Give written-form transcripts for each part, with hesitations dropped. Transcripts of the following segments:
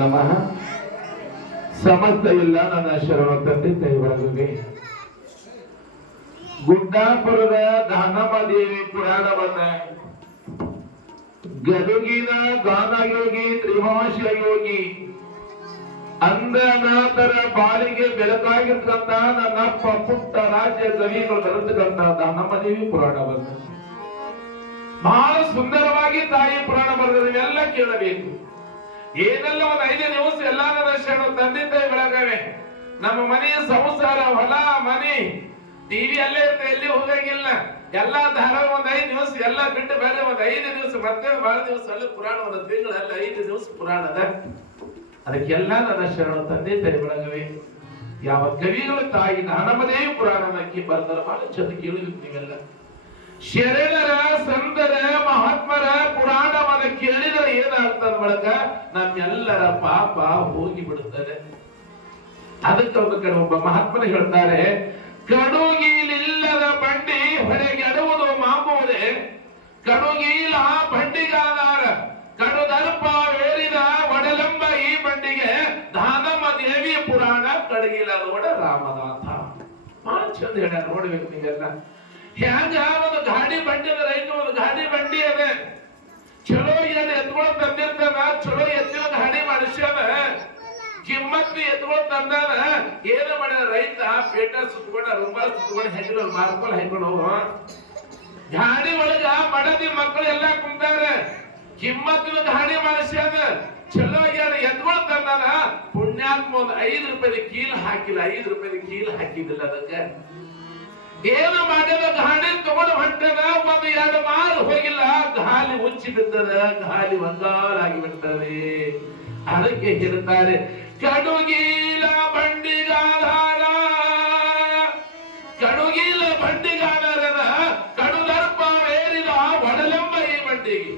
ನಮಃ. ಸಮಸ್ತ ಇಲ್ಲ ನನ್ನ ಶರಣ ತಂದೆ ಕೈವಳಗುವೆ. ಗುಡ್ಡಾಪುರದ ದಾನಮದೇವಿ ಪುರಾಣವನ್ನ ಗದುಗಿನ ಗಾನಯೋಗಿ ತ್ರಿಭಾಷ ಯೋಗಿ ಅಂಧನಾಥರ ಬಾಳಿಗೆ ಬೆಳಕಾಗಿರ್ತಕ್ಕಂಥ ನನ್ನಪ್ಪ ಪುಟ್ಟ ರಾಜ್ಯ ಕವಿಗಳು ಬರೆದಕ್ಕಂಥ ದಾನಮದೇವಿ ಪುರಾಣವನ್ನ ಬಹಳ ಸುಂದರವಾಗಿ ತಾಯಿ ಪುರಾಣ ಬರೆದ ಎಲ್ಲ ಕೇಳಬೇಕು. ಏನೆಲ್ಲ ಒಂದು 5 ದಿವಸ ಎಲ್ಲಾ ಶರಣ ತಂದೆ ತಾಯಿ ಬೆಳಗಾವೆ. ನಮ್ಮ ಮನೆಯ ಸಂಸಾರ ಹೊಲ ಮನೆ ಟಿವಿ ಅಲ್ಲೇ ಇರುತ್ತೆ, ಎಲ್ಲಿ ಹೋಗಂಗಿಲ್ಲ. ಎಲ್ಲಾ ಧಾರಾವಾಹಿ ಒಂದ್ 5 ದಿವಸ ಎಲ್ಲ ಬಿಟ್ಟು ಬೇರೆ ಒಂದ್ 5 ದಿವಸ ಮತ್ತೆ ಬಹಳ ದಿವಸ ಅಲ್ಲಿ ಪುರಾಣ ಒಂದು ತಿಂಗಳಲ್ಲಿ 5 ದಿವಸ ಪುರಾಣ ಅದ. ಅದಕ್ಕೆಲ್ಲ ನನ್ನ ಶರಣ ತಂದೆ ತಾಯಿ ಬೆಳಗವೆ. ಯಾವ ಕವಿಗಳು ತಾಯಿ ದಾನಮದೇವಿ ಪುರಾಣಕ್ಕೆ ಬರ್ತಾರ ಬಹಳ ಚಂದ ಕೇಳಿದ್ವಿ ನೀವೆಲ್ಲ. ಶರಣರ ಸಂತರ ಮಹಾತ್ಮರ ಪುರಾಣವನ್ನ ಕೇಳಿದರೆ ಏನಾಗ್ತದ ಬಳಕ ನಮ್ಮೆಲ್ಲರ ಪಾಪ ಹೋಗಿ ಬಿಡುತ್ತದೆ. ಅದಕ್ಕೆ ಒಂದು ಕಡೆ ಒಬ್ಬ ಮಹಾತ್ಮನ ಹೇಳ್ತಾರೆ, ಕಡುಗೀಲಿಲ್ಲದ ಬಂಡಿ ಹೊರಗೆಡುವುದು ಮಾಮೂಲೆ, ಕಡುಗೀಲ ಬಂಡಿಗಾದಾರ ಕಡುದರ್ಪ ಏರಿದ ಒಡಲಂಬ ಈ ಬಂಡಿಗೆ ದಾನಮ್ಮ ದೇವಿ ಪುರಾಣ ಕಡಗಿಲ ನೋಡ ರಾಮನಾಥ. ಬಹಳ ಚಂದ ಹೇಳ, ನೋಡ್ಬೇಕು ನೀವೆಲ್ಲ. ಹ್ಯಾಂಗ ಒಂದು ಗಾಡಿ ಬಂಡಿ ಅದ, ರೈತ ಒಂದು ಗಾಡಿ ಬಂಡಿ ಅದ, ಚಲೋ ಏನ್ ಎತ್ಕೊಳ್ ತಂದಿರ್ತಾನ, ಚಲೋ ಎತ್ತಿನ ಗಾಡಿ ಮನುಷ್ಯನ ಕಿಮ್ಮತ್ ಎತ್ಕೊಳ್ ತಂದಾನ. ಏನ ಮಾಡ್ಯಾರ ರೈತ, ಪೇಟ ಸುತ್ಕೊಂಡ ರುಮಾಲ್ ಸುತ್ಕೊಂಡ್ ಹೆಂಗ್ ಮಾರ್ಕೊಂಡ್ ಹೆಂಗ್ ಗಾಡಿ ಒಳಗ ಮಡದಿ ಮಕ್ಕಳು ಎಲ್ಲಾ ಕುಂತಾರ. ಕಿಮ್ಮತ್ತಿನ ಗಾಡಿ ಮನುಷ್ಯನ ಚಲೋ ಏನ್ ಎತ್ಕೊಳ್ ತಂದಾನ. ಪುಣ್ಯಾತ್ಮ ಒಂದು 5 ರೂಪಾಯಿ ಕೀಲ್ ಹಾಕಿಲ್ಲ, 5 ರೂಪಾಯಿ ಕೀಲ್ ಹಾಕಿದಿಲ್ಲ. ಅದಕ್ಕೆ ಏನು ಮಾಡಿದ ಗಾಡಿ ತಗೊಂಡು ಹೊಂಟದ, ಒಂದು 2 ಮಾರು ಹೋಗಿಲ್ಲ, ಗಾಲಿ ಉಚ್ಚಿ ಬಿದ್ದದ, ಗಾಲಿ ಒಂದಾಲಾಗಿ ಬಿಡ್ತದೆ. ಅದಕ್ಕೆ ಹೇಳ್ತಾರೆ, ಕಡುಗೀಲ ಬಂಡಿಗಾಧಾರ, ಕಡುಗೀಲ ಬಂಡಿಗಾಧಾರದ ಕಡುದರ್ಪವೇರಿದ ಒಡಲಂಬ ಈ ಬಂಡಿಗೆ.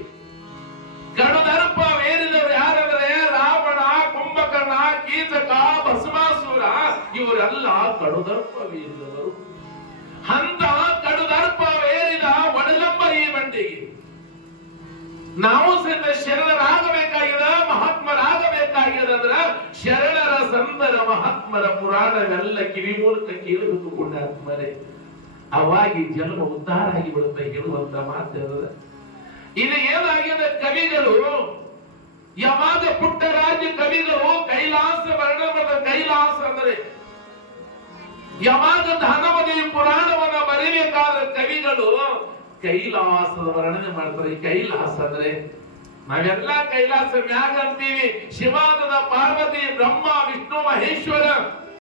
ಕಡುದರ್ಪವೇರಿದವರು ಯಾರಂದ್ರೆ ರಾವಣ, ಕುಂಭಕರ್ಣ, ಕೀಚಕ, ಭಸ್ಮಾಸುರ, ಇವರೆಲ್ಲ ಕಡುದರ್ಪವೇರಿದವರು. ಅಂತ ಕಡುದರ್ಪವೇರಿದ ಒಡಲಂಬ ಈ ಬಂಡಿಗೆ ನಾವು ಸಹಿತ ಶರಣರಾಗಬೇಕಾಗಿದೆ, ಮಹಾತ್ಮರಾಗಬೇಕಾಗಿದೆ. ಅಂದ್ರ ಶರಣರ ಸಂತರ ಮಹಾತ್ಮರ ಪುರಾಣವೆಲ್ಲ ಕಿವಿ ಮೂಲಕ ಕೇಳಬೇಕು ಪುಣ್ಯಾತ್ಮರೇ. ಅವಾಗಿ ಜನ್ಮ ಉದ್ಧಾರ ಆಗಿ ಬಿಡುತ್ತೆ ಹೇಳುವಂತ ಮಾತು. ಇದು ಏನಾಗಿದೆ, ಕವಿಗಳು ಯಾವಾಗ ಪುಟ್ಟ ರಾಜ್ಯ ಕವಿಗಳು ಕೈಲಾಸ ವರ್ಣವದ ಕೈಲಾಸ ಅಂದ್ರೆ ಯಾವಾಗ ದಾನಮದೇವಿ ಪುರಾಣವನ್ನ ಬರೀಬೇಕಾದ ಕವಿಗಳು ಕೈಲಾಸದ ವರ್ಣನೆ ಮಾಡ್ತಾರೆ. ಕೈಲಾಸ ಅಂದ್ರೆ ನಾವೆಲ್ಲ ಕೈಲಾಸ ಮ್ಯಾಗ ಅಂತೀವಿ. ಶಿವಾನಂದ, ಪಾರ್ವತಿ, ಬ್ರಹ್ಮ, ವಿಷ್ಣು, ಮಹೇಶ್ವರ